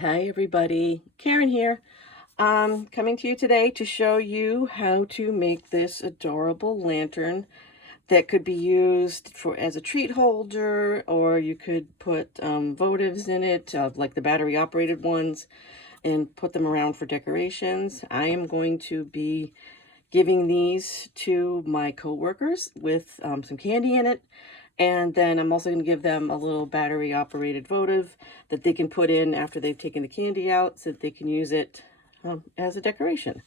Hi everybody, Karen here. Coming to you today to show you how to make this adorable lantern that could be used for as a treat holder, or you could put votives in it, like the battery operated ones, and put them around for decorations. I am going to be giving these to my co-workers with some candy in it. And then I'm also going to give them a little battery operated votive that they can put in after they've taken the candy out so that they can use it as a decoration.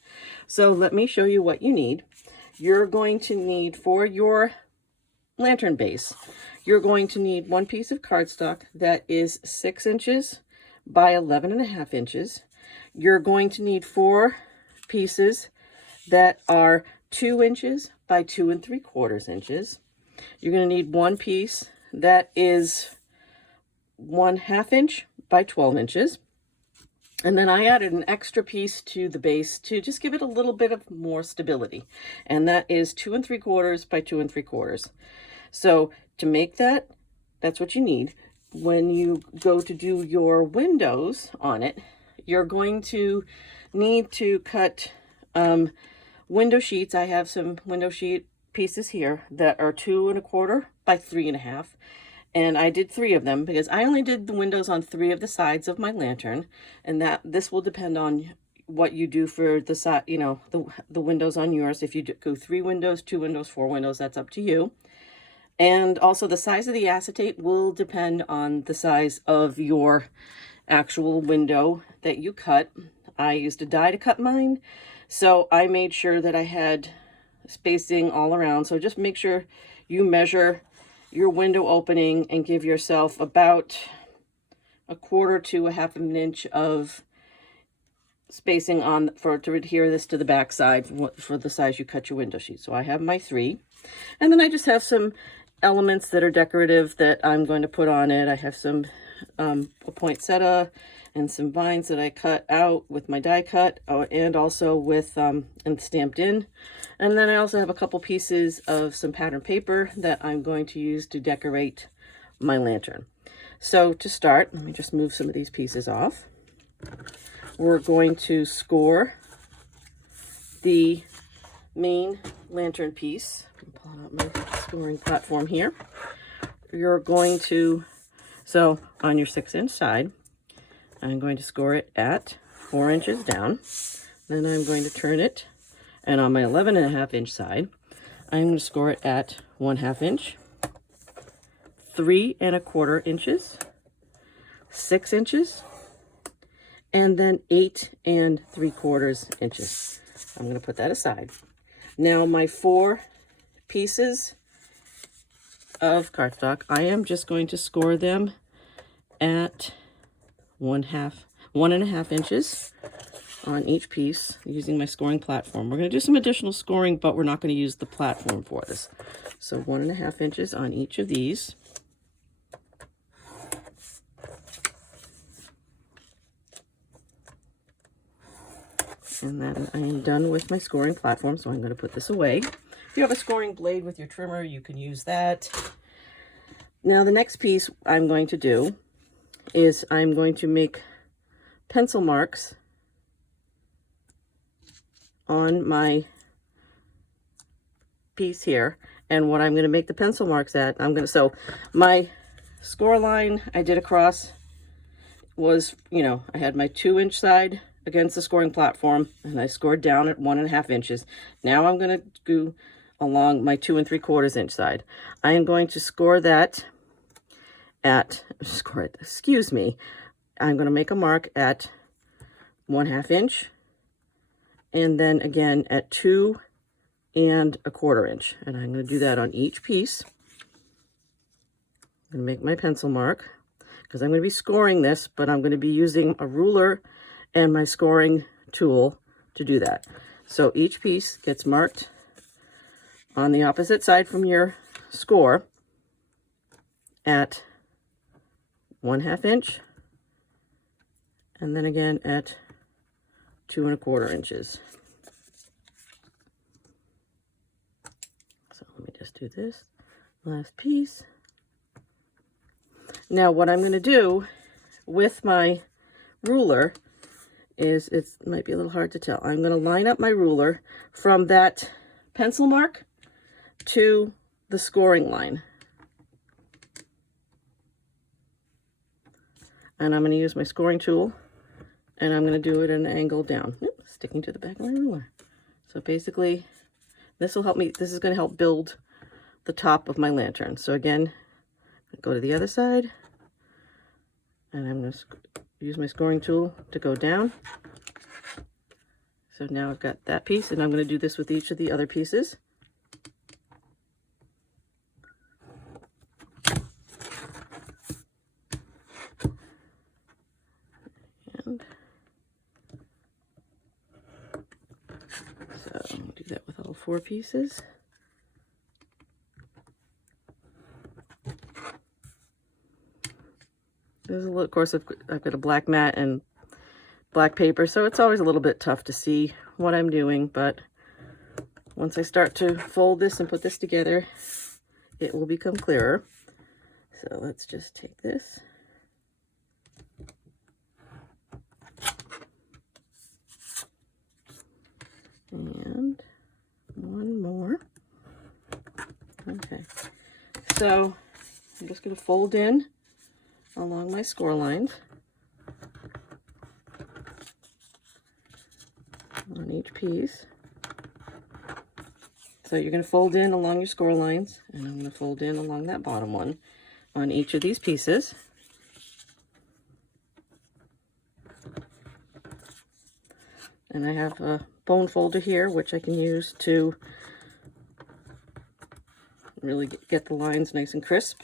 So let me show you what you need. You're going to need, for your lantern base, you're going to need one piece of cardstock that is 6 inches by 11.5 inches. You're going to need 4 pieces that are 2 inches by 2 3/4 inches. You're going to need one piece that is 1/2 inch by 12 inches. And then I added an extra piece to the base to just give it a little bit of more stability. And that is 2 3/4 by 2 3/4. So to make that, that's what you need. When you go to do your windows on it, you're going to need to cut window sheets. I have some window sheet pieces here that are 2 1/4 by 3.5, and I did 3 of them because I only did the windows on 3 of the sides of my lantern, and that this will depend on what you do for the side, you know, the windows on yours. If you go 3 windows, 2 windows, 4 windows, that's up to you. And also the size of the acetate will depend on the size of your actual window that you cut. I used a die to cut mine, so I made sure that I had spacing all around. So just make sure you measure your window opening and give yourself about 1/4 to 1/2 inch of spacing on to adhere this to the back side for the size you cut your window sheet. So I have my 3, and then I just have some elements that are decorative that I'm going to put on it. I have some a poinsettia and some vines that I cut out with my die cut, and also with and stamped in. And then I also have a couple pieces of some pattern paper that I'm going to use to decorate my lantern. So to start, let me just move some of these pieces off. We're going to score the main lantern piece. I'm pulling out my scoring platform here. You're going to, so on your 6-inch side, I'm going to score it at 4 inches down. Then I'm going to turn it, and on my 11.5 inch side, I'm going to score it at 1/2 inch, 3 1/4 inches, 6 inches, and then 8 3/4 inches. I'm going to put that aside. Now my 4 pieces of cardstock, I am just going to score them at 1.5 inches on each piece using my scoring platform. We're going to do some additional scoring, but we're not going to use the platform for this. So 1.5 inches on each of these. And then I am done with my scoring platform, so I'm going to put this away. If you have a scoring blade with your trimmer, you can use that. Now the next piece I'm going to do is I'm going to make pencil marks on my piece here. And what I'm going to make the pencil marks at, so my score line I did across was, I had my 2-inch side against the scoring platform, and I scored down at 1.5 inches. Now I'm going to go along my 2 3/4 inch side. I am going to score that at, I'm going to make a mark at 1/2 inch, and then again at 2 1/4 inch. And I'm going to do that on each piece. I'm going to make my pencil mark because I'm going to be scoring this, but I'm going to be using a ruler and my scoring tool to do that. So each piece gets marked on the opposite side from your score at 1/2 inch, and then again at 2 1/4 inches. So let me just do this last piece. Now what I'm going to do with my ruler is, it might be a little hard to tell. I'm going to line up my ruler from that pencil mark to the scoring line. And I'm going to use my scoring tool, and I'm going to do it at an angle down. Oop, sticking to the back of my ruler. So basically, this will help me, this is going to help build the top of my lantern. So again, go to the other side, and I'm going to use my scoring tool to go down. So now I've got that piece, and I'm going to do this with each of the other pieces. And so I'll do that with all 4 pieces. There's a little, of course, I've got a black mat and black paper, so it's always a little bit tough to see what I'm doing, but once I start to fold this and put this together, it will become clearer. So let's just take this. And one more. Okay, so I'm just going to fold in along my score lines on each piece. So you're going to fold in along your score lines, and I'm going to fold in along that bottom one on each of these pieces. And I have a bone folder here, which I can use to really get the lines nice and crisp.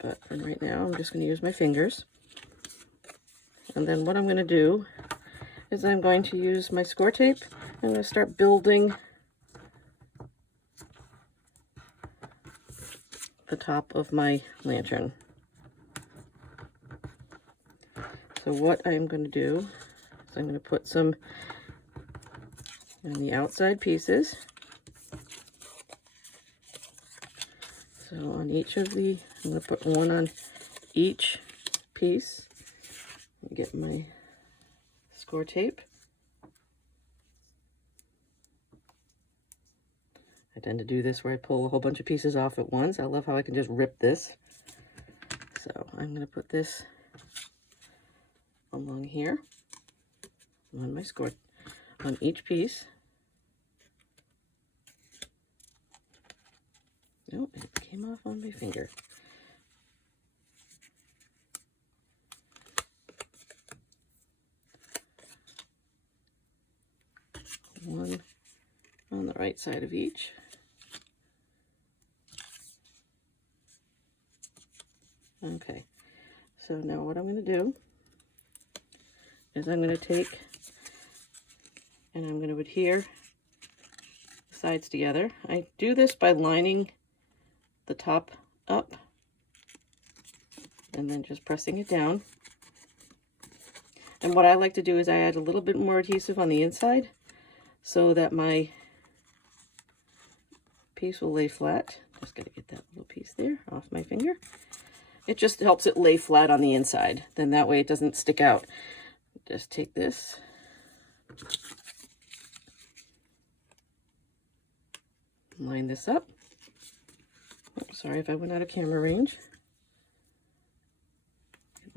But for right now, I'm just going to use my fingers. And then what I'm going to do is I'm going to use my score tape. I'm going to start building the top of my lantern. So what I'm going to do is I'm going to put some on the outside pieces. So on each of the, I'm going to put one on each piece. Get my score tape. I tend to do this where I pull a whole bunch of pieces off at once. I love how I can just rip this. So I'm going to put this along here on my score, on each piece. Oh, it came off on my finger. One on the right side of each. Okay, so now what I'm going to do is I'm going to take and I'm going to adhere the sides together. I do this by lining the top up and then just pressing it down. And what I like to do is I add a little bit more adhesive on the inside so that my piece will lay flat. Just got to get that little piece there off my finger. It just helps it lay flat on the inside. Then that way it doesn't stick out. Just take this. Line this up. Oh, sorry if I went out of camera range.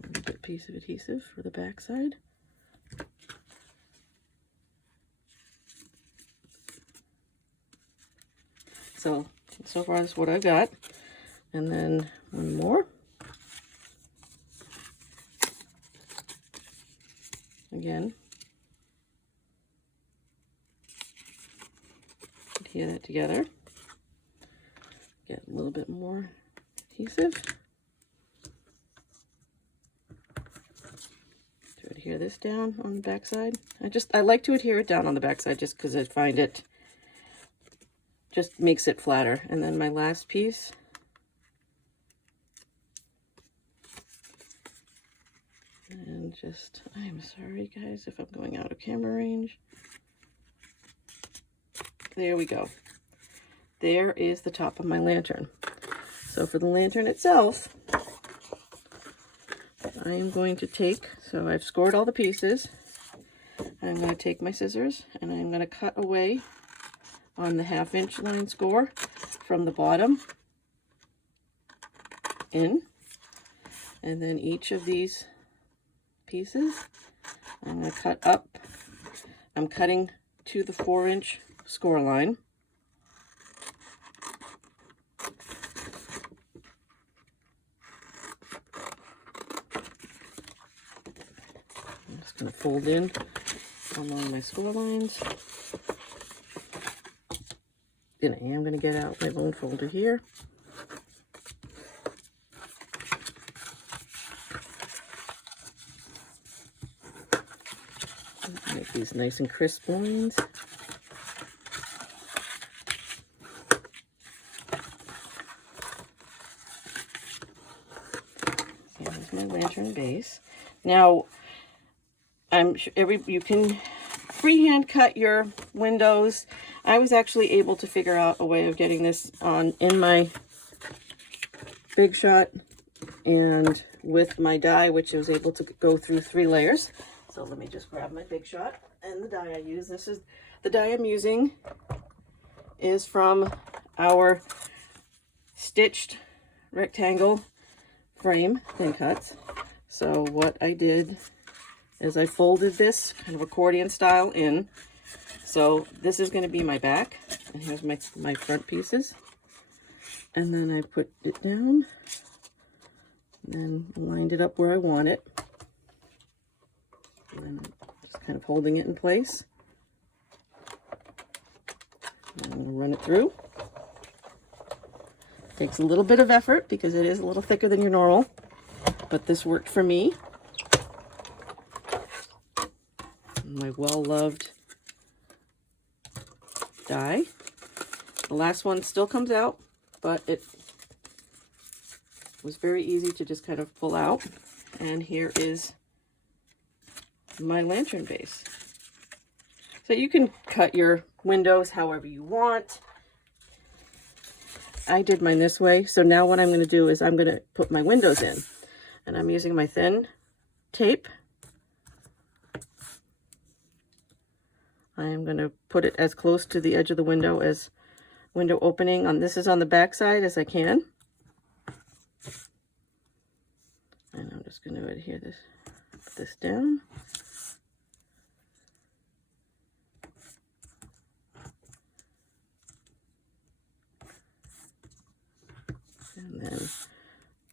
A little bit piece of adhesive for the back side. So far that's what I've got. And then one more. Again, adhere that together. Get a little bit more adhesive to adhere this down on the back side. I like to adhere it down on the back side just because I find it just makes it flatter. And then my last piece, and just, I'm sorry guys if I'm going out of camera range. There we go. There is the top of my lantern. So for the lantern itself, I am going to take, so I've scored all the pieces. I'm going to take my scissors and I'm going to cut away on the 1/2 inch line score from the bottom in. And then each of these pieces, I'm going to cut up. I'm cutting to the 4 inch score line. I'm just going to fold in along my score lines. And I am going to get out my bone folder here. Make these nice and crisp lines. Here's my lantern base. Now, I'm sure you can freehand cut your windows. I was actually able to figure out a way of getting this on in my Big Shot and with my die, which I was able to go through 3 layers. So let me just grab my Big Shot and the die I use. This is the die I'm using is from our stitched rectangle frame thin cuts. So what I did is I folded this kind of accordion style in. So this is going to be my back, and here's my front pieces. And then I put it down, and then lined it up where I want it. And then just kind of holding it in place. And I'm going to run it through. Takes a little bit of effort because it is a little thicker than your normal, but this worked for me. My well-loved die. The last one still comes out, but it was very easy to just kind of pull out. And here is my lantern base. So you can cut your windows however you want. I did mine this way. So now what I'm going to do is I'm going to put my windows in. And I'm using my thin tape. I am going to put it as close to the edge of the window as window opening on this is on the back side as I can. And I'm just going to adhere this, put this down. And then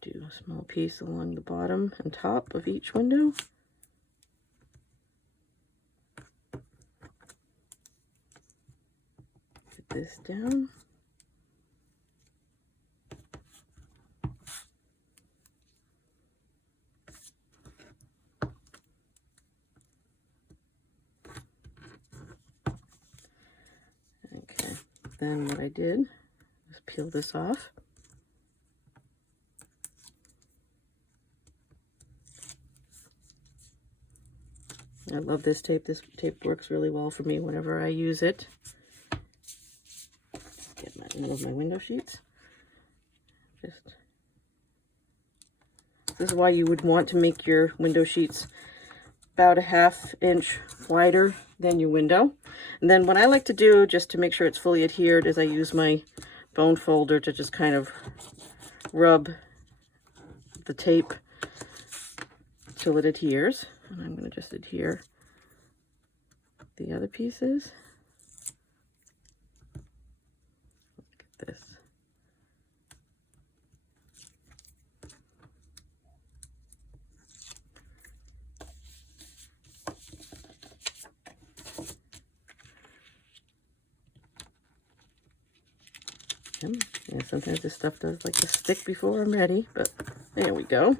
do a small piece along the bottom and top of each window. This down. Okay, then what I did was peel this off. I love this tape. This tape works really well for me whenever I use it. One of my window sheets. This is why you would want to make your window sheets about a 1/2 inch wider than your window. And then what I like to do, just to make sure it's fully adhered, is I use my bone folder to just kind of rub the tape till it adheres. And I'm going to just adhere the other pieces. This. Yeah, sometimes this stuff does like to stick before I'm ready, but there we go.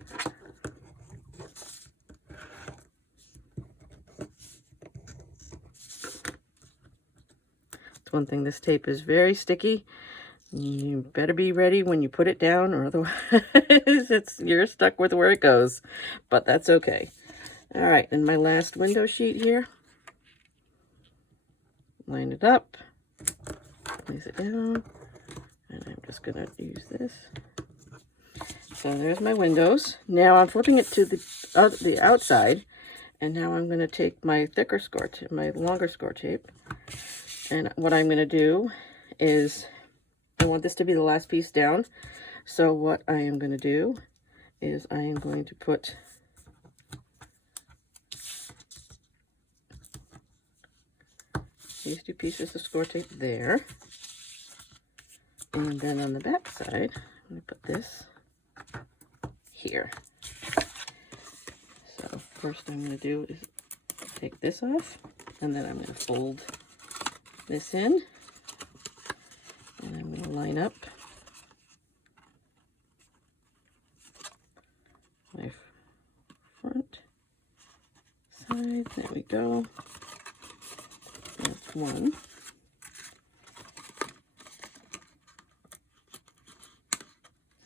It's one thing, this tape is very sticky. You better be ready when you put it down, or otherwise you're stuck with where it goes, but that's okay. All right, and my last window sheet here. Line it up, place it down, and I'm just gonna use this. So there's my windows. Now I'm flipping it to the outside, and now I'm going to take my thicker score tape, my longer score tape, and what I'm going to do is, I want this to be the last piece down. So what I am going to do is I am going to put these 2 pieces of score tape there, and then on the back side, I'm going to put this here. So first I'm going to do is take this off, and then I'm going to fold this in, and I'm going to line up my front side. There we go. That's one.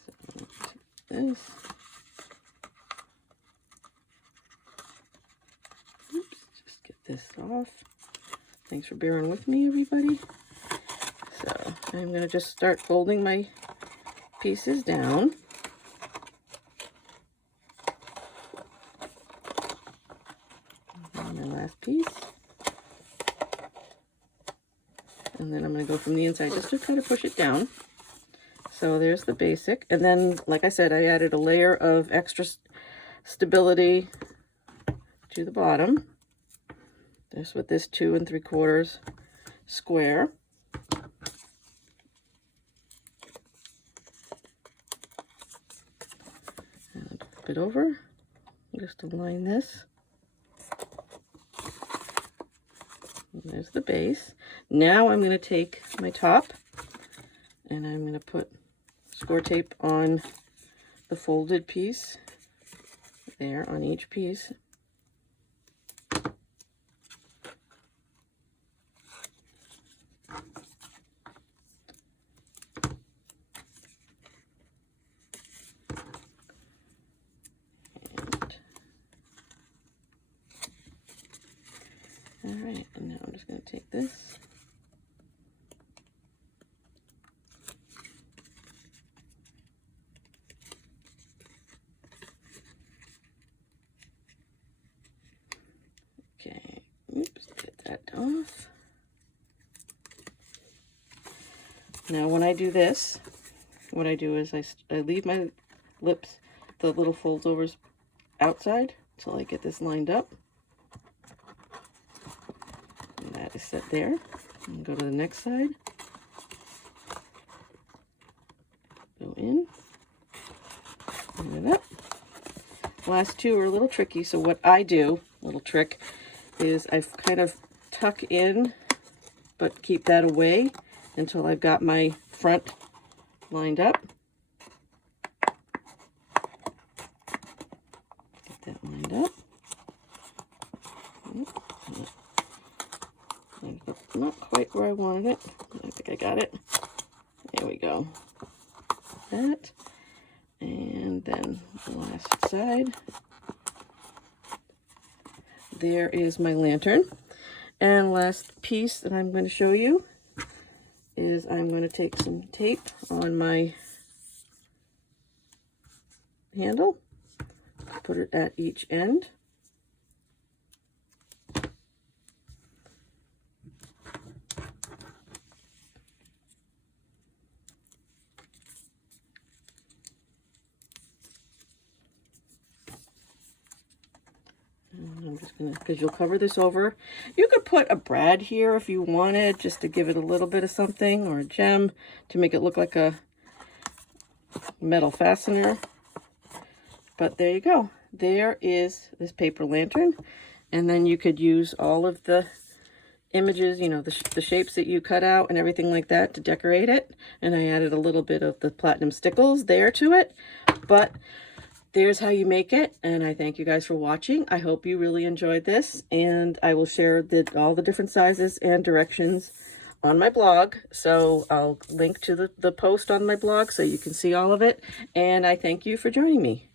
So take this. Oops, just get this off. Thanks for bearing with me, everybody. So I'm going to just start folding my pieces down. And my last piece. And then I'm going to go from the inside just to kind of push it down. So there's the basic. And then, like I said, I added a layer of extra stability to the bottom. This with this 2 3/4 square. And flip it over, just align this. And there's the base. Now I'm going to take my top, and I'm going to put score tape on the folded piece there on each piece. All right, and now I'm just going to take this. Okay, oops, get that off. Now when I do this, what I do is I leave my lips, the little folds overs outside until I get this lined up. And that is set there. And go to the next side. Go in. Line it up. Last 2 are a little tricky, so what I do, little trick, is I kind of tuck in, but keep that away until I've got my front lined up. Get that lined up. Not quite where I wanted it. I think I got it. There we go. That. And then the last side. There is my lantern. And last piece that I'm going to show you is I'm going to take some tape on my handle, put it at each end. And I'm just going to, because you'll cover this over. You could put a brad here if you wanted, just to give it a little bit of something, or a gem to make it look like a metal fastener. But there you go. There is this paper lantern. And then you could use all of the images, you know, the shapes that you cut out and everything like that to decorate it. And I added a little bit of the platinum stickles there to it. But there's how you make it, and I thank you guys for watching. I hope you really enjoyed this, and I will share all the different sizes and directions on my blog. So I'll link to the post on my blog so you can see all of it, and I thank you for joining me.